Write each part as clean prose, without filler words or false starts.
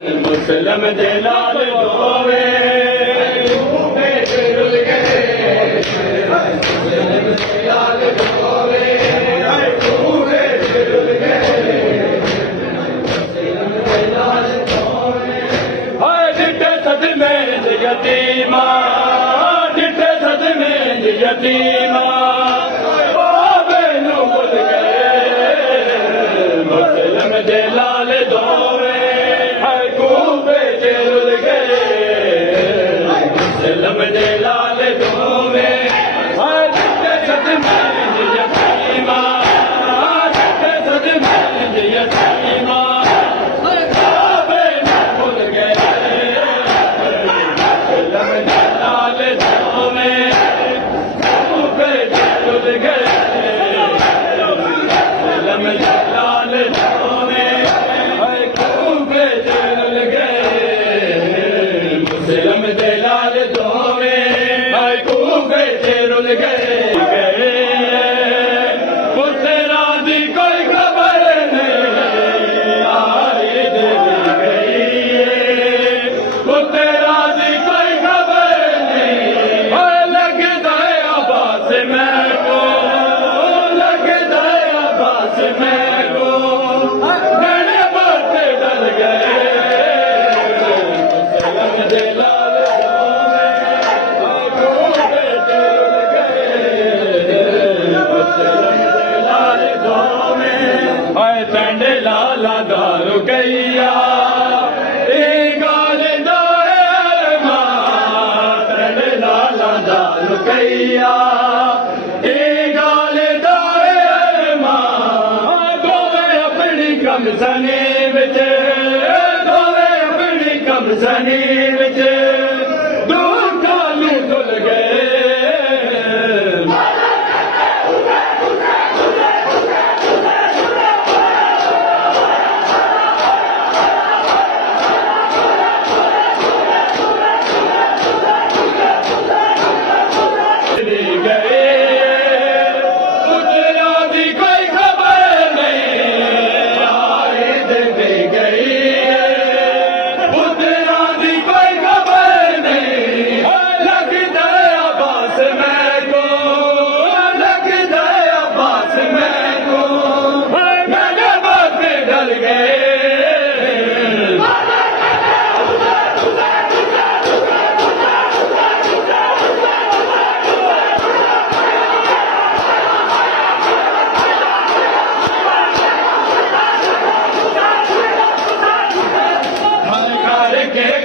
मुसलम दे लाल धोवे रुल गए मुसलम दे लाल धोवे रुल गए मुसलम दे लाल धोवे जिठे सदमे यतीमा जिठे सदमे यतीमा बेनू भुल गए मुसलम दे लाल धोवे मुसलम दे लाल धोवे जिठे सदमे यतीमा जिठे सदमे यतीमा बेनू भुल गए मुसलम दे लाल धोवे रुल गए मुसलम दे लाल धोवे रुल गए मुसलम दे लाल धोवे रुल गए पुत्रा दी कोई खबर नहीं आई दिल गई पुत्रा दी कोई खबर नहीं लगता है आवाज मैं को लगता है आवाज मैं को मैंने बात डर गए मुसलम दे लाल पिंड लाला दारू गैया गाल पिंड लाला दारू गैया गाल दोवे अपनी कमसनी बिच दोवे अपनी कमसनी बिच दो कालू धुल गए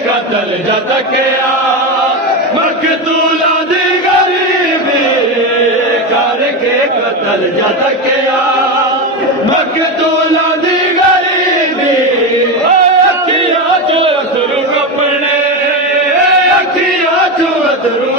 कतल जतकया मकतूला दी गरीबी करके कतल जतकया मकतूला दी गरीबी अखियां चो अथरू कपने अखियां चो अथरू